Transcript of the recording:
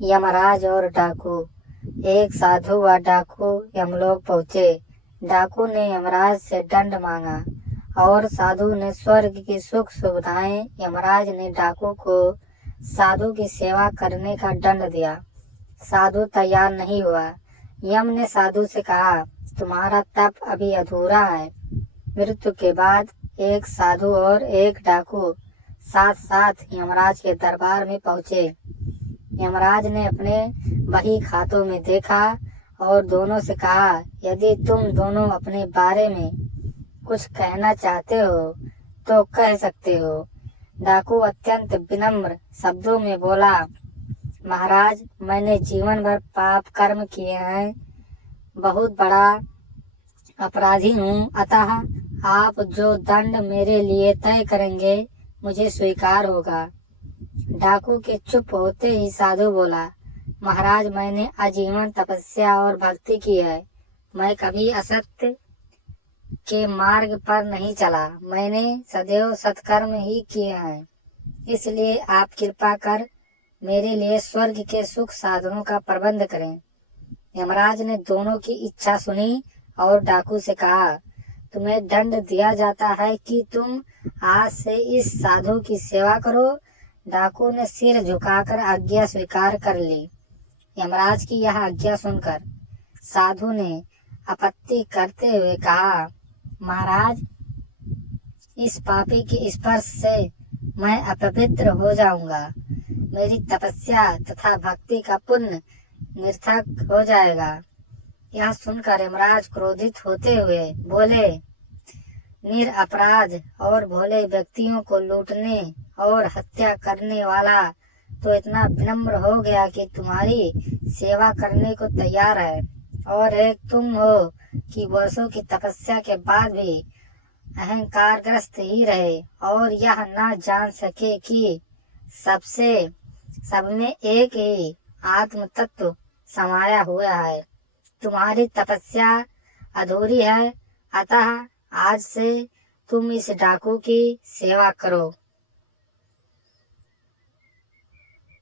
यमराज और डाकू। एक साधु व डाकू यमलोक पहुँचे। डाकू ने यमराज से दंड मांगा और साधु ने स्वर्ग की सुख सुविधाएं। यमराज ने डाकू को साधु की सेवा करने का दंड दिया। साधु तैयार नहीं हुआ। यम ने साधु से कहा, तुम्हारा तप अभी अधूरा है। मृत्यु के बाद एक साधु और एक डाकू साथ साथ यमराज के दरबार में पहुंचे। यमराज ने अपने बही खातों में देखा और दोनों से कहा, यदि तुम दोनों अपने बारे में कुछ कहना चाहते हो तो कह सकते हो। डाकू अत्यंत विनम्र शब्दों में बोला, महाराज, मैंने जीवन भर पाप कर्म किए हैं, बहुत बड़ा अपराधी हूँ, अतः आप जो दंड मेरे लिए तय करेंगे मुझे स्वीकार होगा। डाकू के चुप होते ही साधु बोला, महाराज, मैंने आजीवन तपस्या और भक्ति की है। मैं कभी असत्य के मार्ग पर नहीं चला। मैंने सदैव सत्कर्म ही किए हैं। इसलिए आप कृपा कर मेरे लिए स्वर्ग के सुख साधनों का प्रबंध करें। यमराज ने दोनों की इच्छा सुनी और डाकू से कहा, तुम्हें दंड दिया जाता है कि तुम आज से इस साधु की सेवा करो। डाकू ने सिर झुकाकर आज्ञा स्वीकार कर ली। यमराज की यह आज्ञा सुनकर साधु ने आपत्ति करते हुए कहा, महाराज, इस पापी के स्पर्श से मैं अपवित्र हो जाऊंगा। मेरी तपस्या तथा भक्ति का पुण्य निरर्थक हो जाएगा। यह सुनकर यमराज क्रोधित होते हुए बोले, निरपराध और भोले व्यक्तियों को लूटने और हत्या करने वाला तो इतना विनम्र हो गया कि तुम्हारी सेवा करने को तैयार है, और एक तुम हो कि वर्षों की तपस्या के बाद भी अहंकारग्रस्त ही रहे और यह न जान सके कि सब में एक ही आत्म तत्व समाया हुआ है। तुम्हारी तपस्या अधूरी है, अतः आज से तुम इस डाकू की सेवा करो।